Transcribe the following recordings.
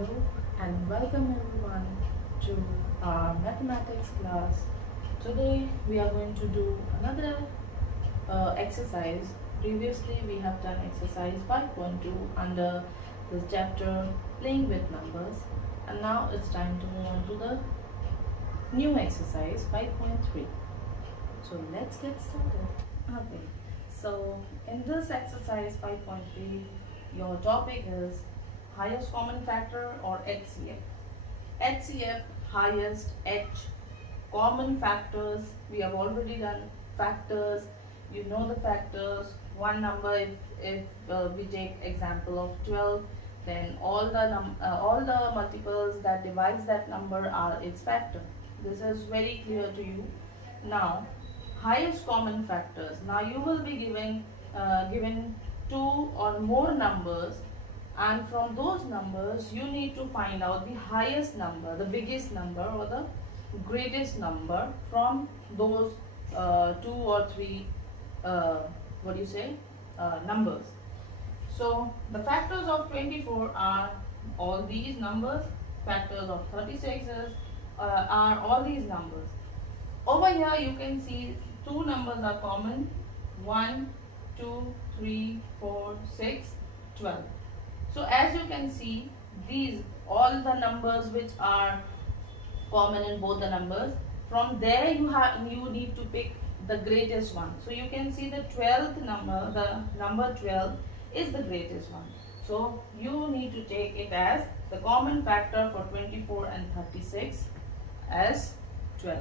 Hello and welcome everyone to our mathematics class. Today we are going to do another exercise. Previously we have done exercise 5.2 under the chapter playing with numbers, and now it's time to move on to the new exercise 5.3. So let's get started. Okay, so in this exercise 5.3 your topic is highest common factor or HCF. HCF, highest, H, common factors. We have already done factors. You know the factors. One number, if we take example of 12, then all the multiples that divides that number are its factor. This is very clear to you. Now, highest common factors. Now you will be given two or more numbers, and from those numbers you need to find out the highest number, the biggest number or the greatest number from those two or three numbers. So the factors of 24 are all these numbers, factors of 36 are all these numbers. Over here you can see two numbers are common, 1, 2, 3, 4, 6, 12. So as you can see, these all the numbers which are common in both the numbers, from there you need to pick the greatest one. So you can see the 12th number, the number 12 is the greatest one. So you need to take it as the common factor for 24 and 36 as 12.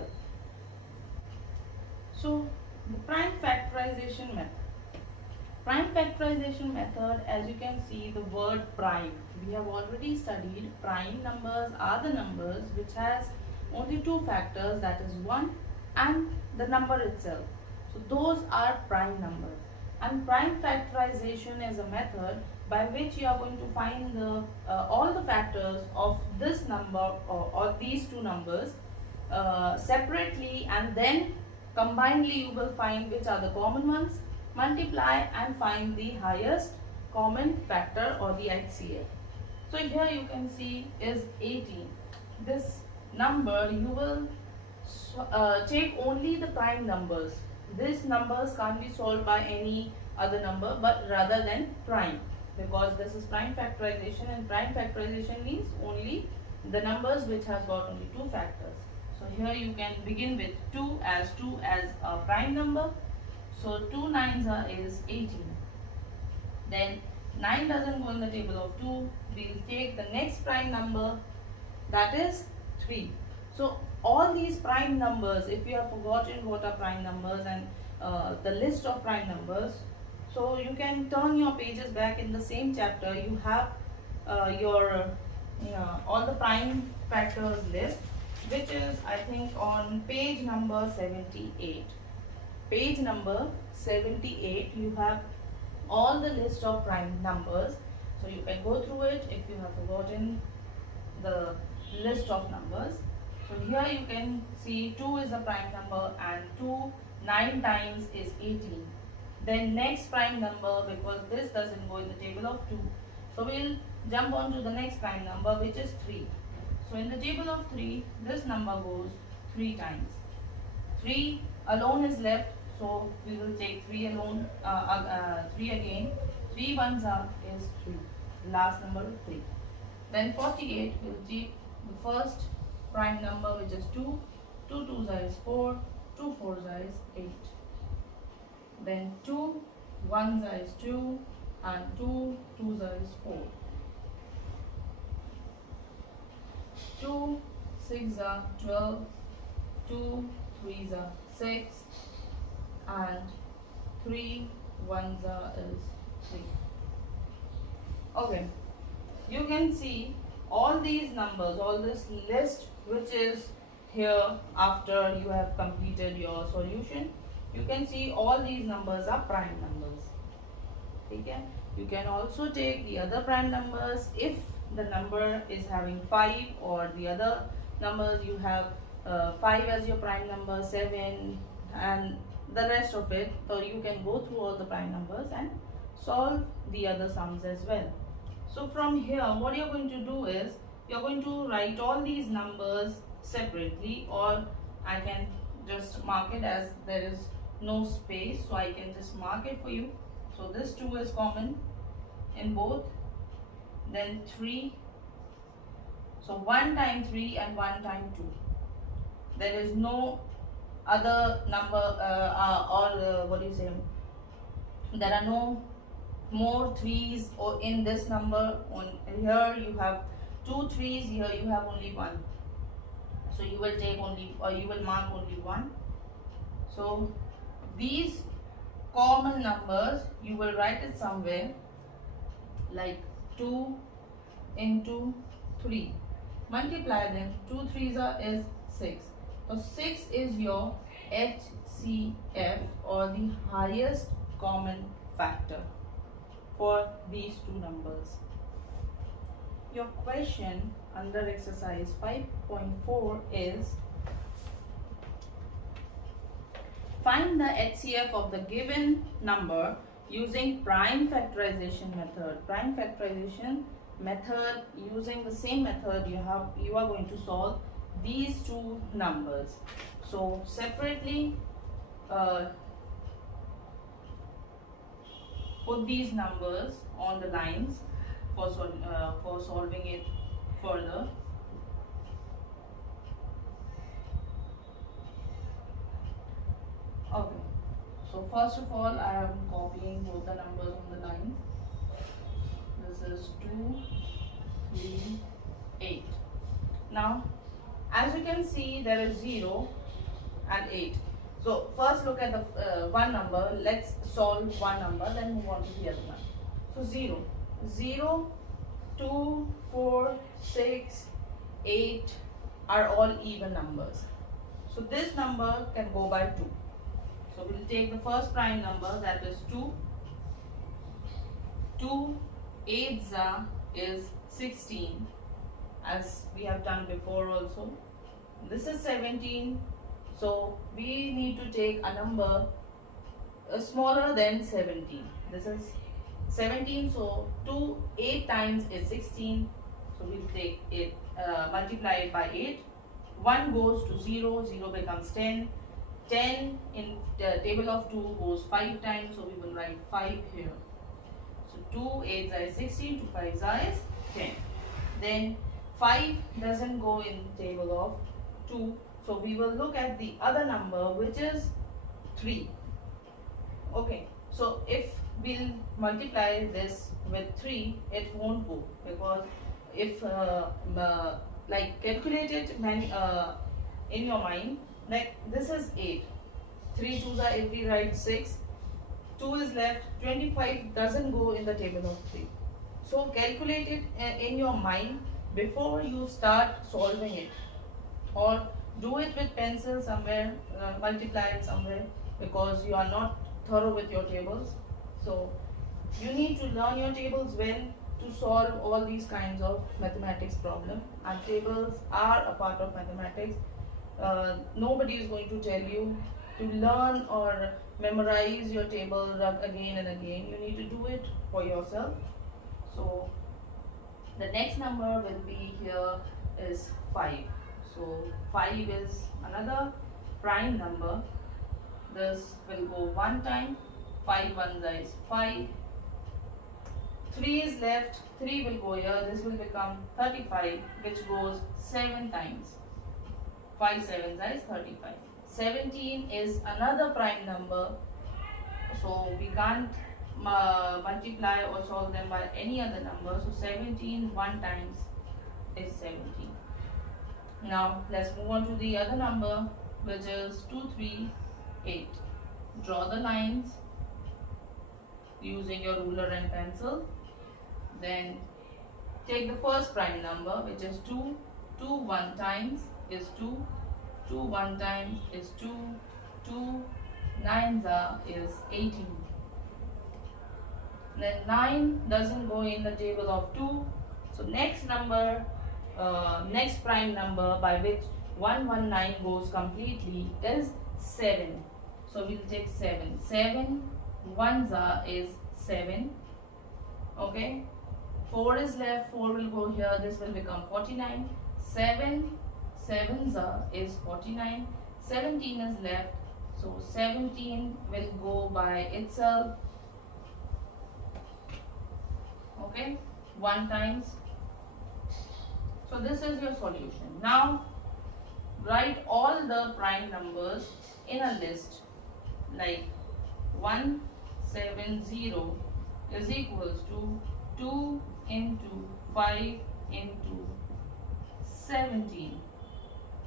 So the prime factorization method. Prime factorization method, as you can see the word prime, we have already studied prime numbers are the numbers which has only two factors, that is 1 and the number itself. So those are prime numbers, and prime factorization is a method by which you are going to find the all the factors of this number or these two numbers separately, and then combinedly you will find which are the common ones, multiply and find the highest common factor or the HCF. So here you can see is 18. This number you will take only the prime numbers. These numbers can't be solved by any other number but rather than prime, because this is prime factorization, and prime factorization means only the numbers which has got only two factors. So here you can begin with 2 as a prime number. So 2 nines is 18. Then 9 doesn't go in the table of 2. We'll take the next prime number, that is 3. So all these prime numbers, if you have forgotten what are prime numbers and the list of prime numbers, so you can turn your pages back in the same chapter. You have all the prime factors list, which is I think on page number 78. Page number 78, you have all the list of prime numbers. So you can go through it if you have forgotten the list of numbers. So here you can see 2 is a prime number, and 2 9 times is 18. Then next prime number, because this doesn't go in the table of 2. So we'll jump on to the next prime number, which is 3. So in the table of 3, this number goes 3 times. 3 alone is left, so we will take 3 alone, 3 again. 3 ones is 3, last number 3. Then 48 will take the first prime number, which is 2. 2 twos is 4, 2 fours is 8. Then 2 ones is 2, and 2 twos is 4. 2 6 are 12, 2 3s are 6, and 3 ones is 3. Okay, you can see all these numbers, all this list which is here after you have completed your solution. You can see all these numbers are prime numbers. Okay, you can also take the other prime numbers if the number is having 5, or the other numbers you have 5 as your prime number, 7 and the rest of it. So you can go through all the prime numbers and solve the other sums as well. So from here what you're going to do is you're going to write all these numbers separately, or I can just mark it as there is no space, so I can just mark it for you. So this 2 is common in both, then 3, so 1 time 3 and 1 time 2. There is no other number what do you say, there are no more 3s or in this number. On here you have 2 3s, here you have only 1, so you will take only, or you will mark only 1. So these common numbers you will write it somewhere like 2 into 3, multiply them, 2 3s is 6. So 6 is your HCF, or the highest common factor for these two numbers. Your question under exercise 5.4 is, find the HCF of the given number using prime factorization method. Prime factorization method, using the same method you are going to solve these two numbers. So separately put these numbers on the lines for solving it further. Okay, so first of all I am copying both the numbers on the line. This is 2 3 8. Now as you can see, there is 0 and 8. So first look at the one number. Let's solve one number, then move on to the other one. So 0 0 2 4 6 8 are all even numbers, so this number can go by 2. So we'll take the first prime number, that is 2. 2 8s is 16, as we have done before also. This is 17, so we need to take a number smaller than 17. This is 17, so 2 8 times is 16, so we'll take it, multiply it by 8. 1 goes to 0, 0 becomes 10. 10 in the table of 2 goes 5 times, so we will write 5 here. So 2 8s is 16, 2 5s is 10. Then 5 doesn't go in table of 2, so we will look at the other number, which is 3. Okay, so if we'll multiply this with 3, it won't go, because if like calculate it in your mind, like this is 8, 3 2s are 8, we write 6, 2 is left, 25 doesn't go in the table of 3. So calculate it in your mind before you start solving it, or do it with pencil somewhere, multiply it somewhere, because you are not thorough with your tables. So you need to learn your tables well to solve all these kinds of mathematics problem, and tables are a part of mathematics. Nobody is going to tell you to learn or memorize your table again and again. You need to do it for yourself. So the next number will be here is 5. So 5 is another prime number. This will go 1 time. 5 1s is 5. 3 is left. 3 will go here. This will become 35, which goes 7 times. 5 7s is 35. 17 is another prime number, so we can't multiply or solve them by any other number. So 17 1 times is 17. Now let's move on to the other number, which is 2 3 8. Draw the lines using your ruler and pencil. Then take the first prime number, which is 2. 2 1 times is 2. 2 1 times is 2. 2 9s is 18. Then 9 doesn't go in the table of 2. So next number, next prime number by which 119 goes completely is 7. So we'll take 7. 7 1s is 7. Okay. 4 is left, 4 will go here, this will become 49. 7 sevens is 49. 17 is left, so 17 will go by itself. Okay, 1 times. So this is your solution. Now write all the prime numbers in a list, like 170 is equals to 2 into 5 into 17.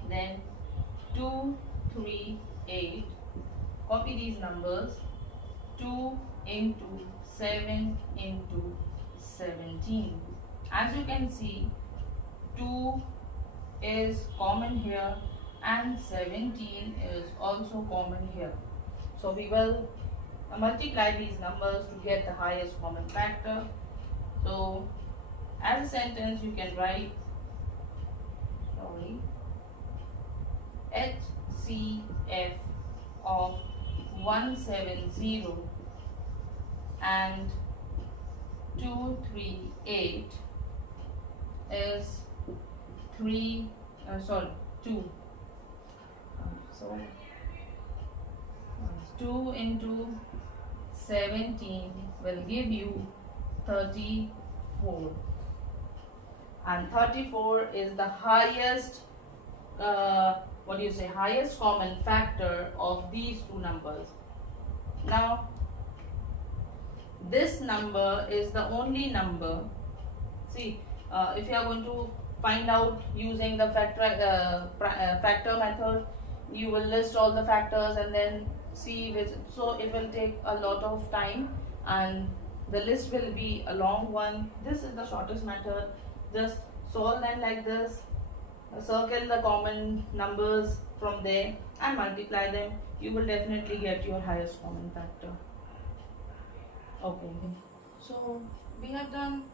Then 2, 3, 8. Copy these numbers. 2 into 7 into 17. As you can see, 2 is common here and 17 is also common here. So we will multiply these numbers to get the highest common factor. So as a sentence you can write, HCF of 170 and 238 is 2. So 2 into 17 will give you 34, and 34 is the highest highest common factor of these two numbers. Now this number is the only number. See, if you are going to find out using the factor method, you will list all the factors and then see which, so it will take a lot of time and the list will be a long one. This is the shortest method. Just solve them like this, circle the common numbers from there and multiply them. You will definitely get your highest common factor. Okay, so we have done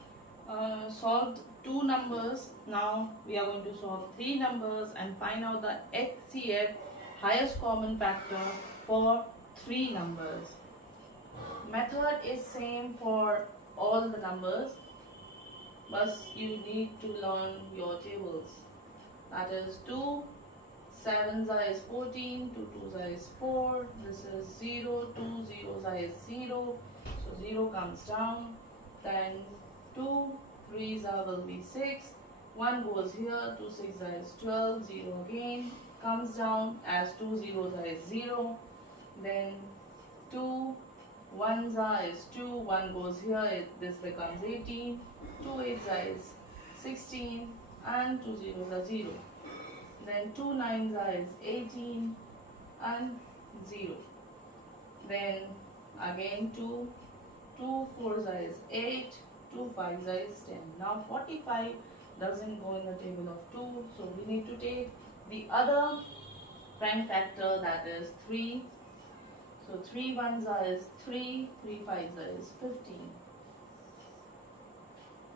solved 2 numbers. Now we are going to solve 3 numbers and find out the HCF, highest common factor, for 3 numbers. Method is same for all the numbers, but you need to learn your tables. That is 2 sevens is 14, 2 twos is 4, this is 0, 2 zeros is 0, so 0 comes down. Then 2 threes will be 6, 1 goes here, 2 6 is 12, 0 again comes down as 2 zeros is 0. Then 2 ones is 2, 1 goes here, this becomes 18, 2 eights is 16 and 2 zeros are 0. Then 2 nines is 18 and 0. Then again 2 fours is 8, 2 fives is 10. Now 45 doesn't go in the table of 2, so we need to take the other prime factor, that is 3. So 3 ones is 3, 3 fives is 15.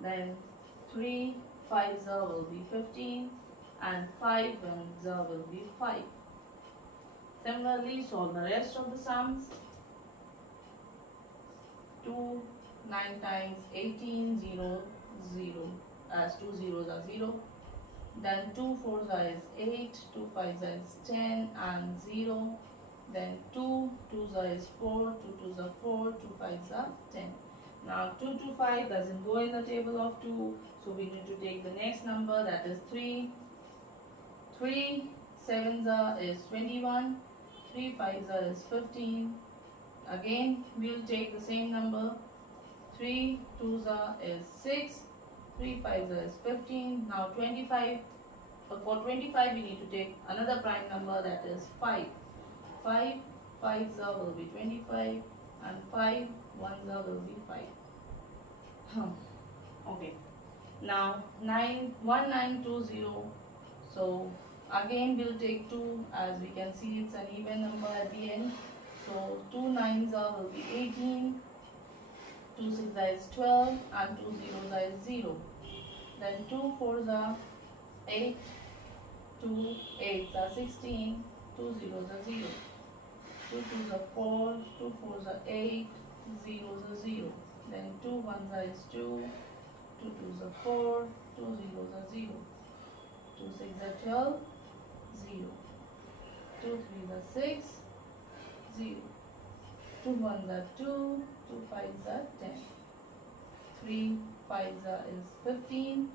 Then 3 fives will be 15 and 5 ones will be 5. Similarly, solve the rest of the sums. 2 9 times 18, 0, 0, as 2 zeros are 0. Then 2 fours is 8, 2 fives is 10 and 0. Then 2 twos is 4, 2 twos are 4, 2 fives are 10. Now 2 to 5 doesn't go in the table of 2, so we need to take the next number, that is 3. 3 sevens is 21, 3 fives is 15. Again we will take the same number. 3 twos is 6, 3 fives is 15. Now 25, for 25 we need to take another prime number, that is 5. 5 fives will be 25 and 5 ones will be 5. Okay. Now 1920. So again we'll take 2, as we can see it's an even number at the end. So 2 nines will be 18, 2 sixes is 12 and 2 zeros is 0. Then 2 fours are 8, 2 eights are 16, 2 zeros are 0. 2 twos are 4, 2 fours are 8, zeros are 0. Then 2 ones is 2, 2 2s are 4, 2 zeros are 0, 2 6 are 12, 0, 2 3s are 6, 0, 2 1s are 2, 2 5s are 10, 3 5s are is 15,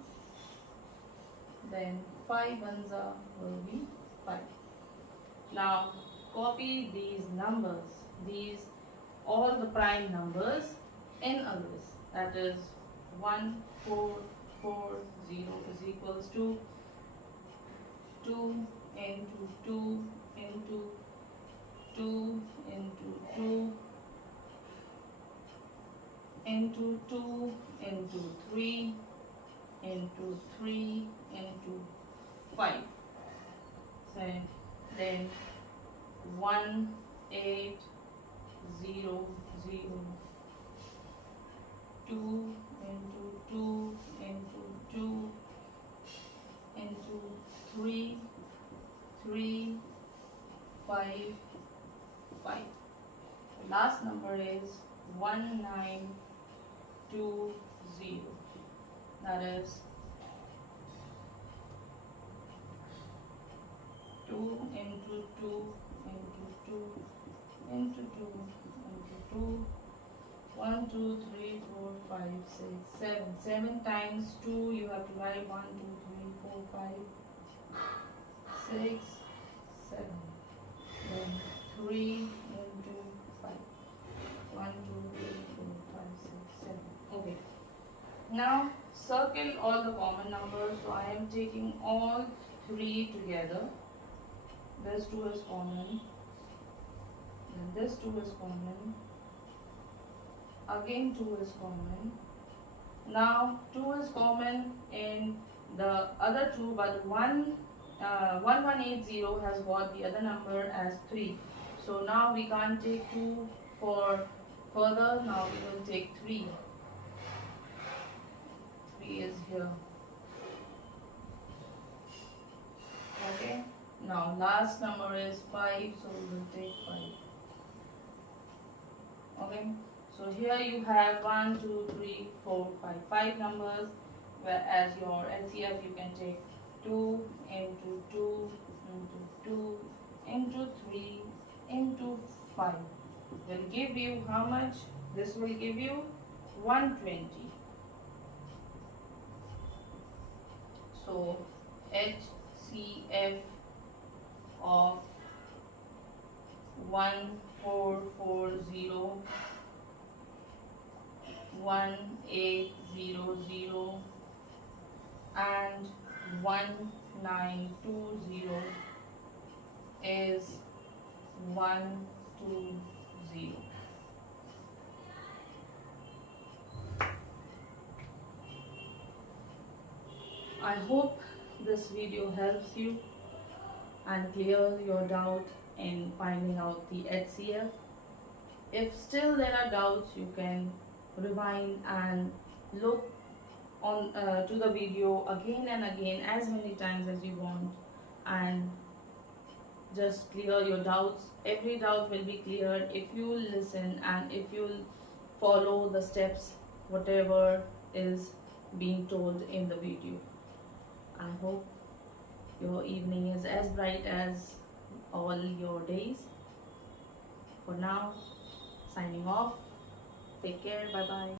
then 5 1s are will be 5. Now copy these numbers, these all the prime numbers in a list, that is 1 4 4 0 is equals to 2 into 2 into 2 into 2 into 2 into 3 into 3 into 5. So then 1 8 0 0, 2 into 2 into 2 into 3 3 5 5. The last number is 1920. That is 2 into 2 into 2 into 2 into 2. 1 2 3 4 5 6 7. 7 times 2 you have to write 1 2 3 4 5 6 7. Then 3 into 5. 1 2 3 4 5 6 7. Okay. Now circle all the common numbers. So I am taking all 3 together. This 2 is common. Then this 2 is common. Again 2 is common. Now 2 is common in the other 2, but 1180 has got the other number as 3. So now we can't take 2 for further. Now we will take 3. 3 is here. Okay. Now last number is 5, so we will take 5. Okay. So here you have 1, 2, 3, 4, 5, 5 numbers, whereas your LCF you can take 2 into 2 into 2 into 3 into 5. Will give you how much? This will give you 120. So HCF of 1440 1800 and 1920 is 120. I hope this video helps you and clears your doubt in finding out the HCF. If still there are doubts, you can rewind and look on to the video again and again, as many times as you want, and just clear your doubts. Every doubt will be cleared if you listen and if you follow the steps whatever is being told in the video. I hope your evening is as bright as all your days. For now, signing off. Take care. Bye bye.